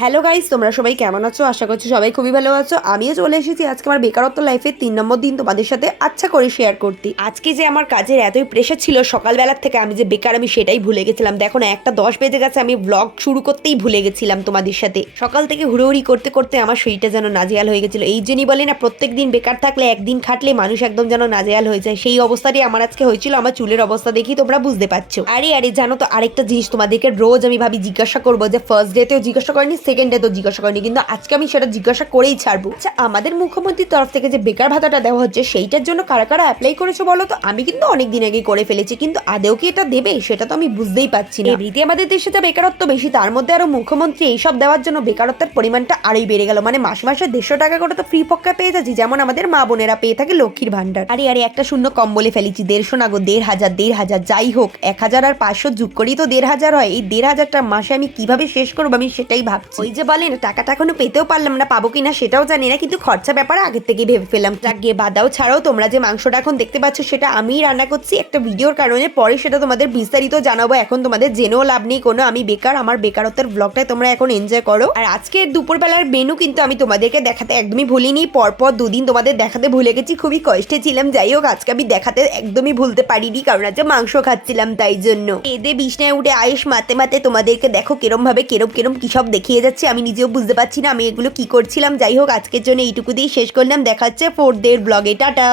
Hello guys, তোমরা সবাই কেমন আছো? আশা করছি সবাই খুবই ভালো আছো। আমিও চলে এসেছি আজকে আমার বেকারত্ব লাইফের 3 নম্বর দিন তোমাদের সাথে আচ্ছা করে শেয়ার করতে। আজকে যে আমার কাজের এতই প্রেশার ছিল সকালবেলার থেকে আমি যে বেকার আমি সেটাই ভুলে গেছিলাম। দেখো না, 1:10 বেজে গেছে, আমি ব্লগ শুরু করতেই ভুলে গেছিলাম তোমাদের সাথে। সকাল থেকে হুড়োহুড়ি করতে করতে আমার শরীরটা যেন নাজেহাল হয়ে গেছিল। এই জন্যই বলে না, প্রত্যেক দিন বেকার থাকলে একদিন খাটলে মানুষ একদম যেন নাজেহাল হয়ে যায়। সেই অবস্থাটাই আমার আজকে হয়েছিল। আমার চুলের অবস্থা দেখি তোমরা বুঝতে পারছো। আরে আরে, জানো তো আরেকটা জিনিস তোমাদেরকে রোজ আমি ভাবি জিজ্ঞাসা করবো, যে ফার্স্ট ডেতেও জিজ্ঞাসা করিনি, সেকেন্ড ডেতেও জিজ্ঞাসা করিনি, কিন্তু আজকে আমি সেটা জিজ্ঞাসা করেই ছাড়বো। আচ্ছা, আমাদের মুখ্যমন্ত্রীর তরফ থেকে যে বেকার ভাতাটা দেওয়া হচ্ছে সেইটার জন্য কারা কারা অ্যাপ্লাই করেছো বলো তো? আমি কিন্তু অনেক দিন আগে করে ফেলেছি, কিন্তু আদেও কি এটা দেবে সেটা তো আমি বুঝতেই পারছি না। এমনিতে আমাদের দেশে যা বেকারত্ব বেশি, তার মধ্যে আরো মুখ্যমন্ত্রী এইসব দেওয়ার জন্য বেকারত্বের পরিমাণটা আরোই বেড়ে গেল। মানে মাসে মাসে 150 টাকা করে তো ফ্রি পক্কা পেয়ে যাচ্ছি, যেমন আমাদের মা বোনেরা পেয়ে থাকে লক্ষ্মীর ভান্ডার। আরে আরে, একটা শূন্য কম বলে ফেলেছি, 150 না গো, 1,500 যাই হোক, 1000 আর 500 যোগ করেই তো 1,500 হয়। এই 1,500টা মাসে আমি কিভাবে শেষ করবো আমি সেটাই ভাবছি। ওই যে বলেন, টাকাটা এখনো পেতেও পারলাম না, পাবো কিনা সেটাও জানি না, কিন্তু খরচা ব্যাপারে আগের থেকেই ভেবে ফেললাম। গিয়ে বাদাও ছাড়াও তোমরা যে মাংসটা এখন দেখতে পাচ্ছ সেটা আমিই রান্না করছি একটা ভিডিওর কারণে। পরে সেটা তোমাদের বিস্তারিত জানাবো, এখন তোমাদের জেনেও লাভ নেই কোনো। আমি বেকার, আমার বেকারত্বের ব্লগটাই তোমরা এখন এনজয় করো। আর আজকে দুপুরবেলার মেনু কিন্তু আমি তোমাদেরকে দেখাতে একদমই ভুলিনি, পরপর দুদিন তোমাদের দেখাতে ভুলে গেছি, খুবই কষ্টে ছিলাম। যাই হোক, আজকে আমি দেখাতে একদমই ভুলতে পারিনি, কারণ আজকে মাংস খাচ্ছিলাম, তাই জন্য এদে বিছনায় উঠে আয়েস মাতে মাতে তোমাদেরকে দেখো কেরম ভাবে কেরম কি সব দেখিয়ে যাচ্ছে, আমি নিজেও বুঝতে পারছি না আমি এগুলো কি করছিলাম। যাই হোক, আজকের জন্য এইটুকু দিয়ে শেষ করলাম। দেখা হচ্ছে 4th ডে ব্লগে। টাটা।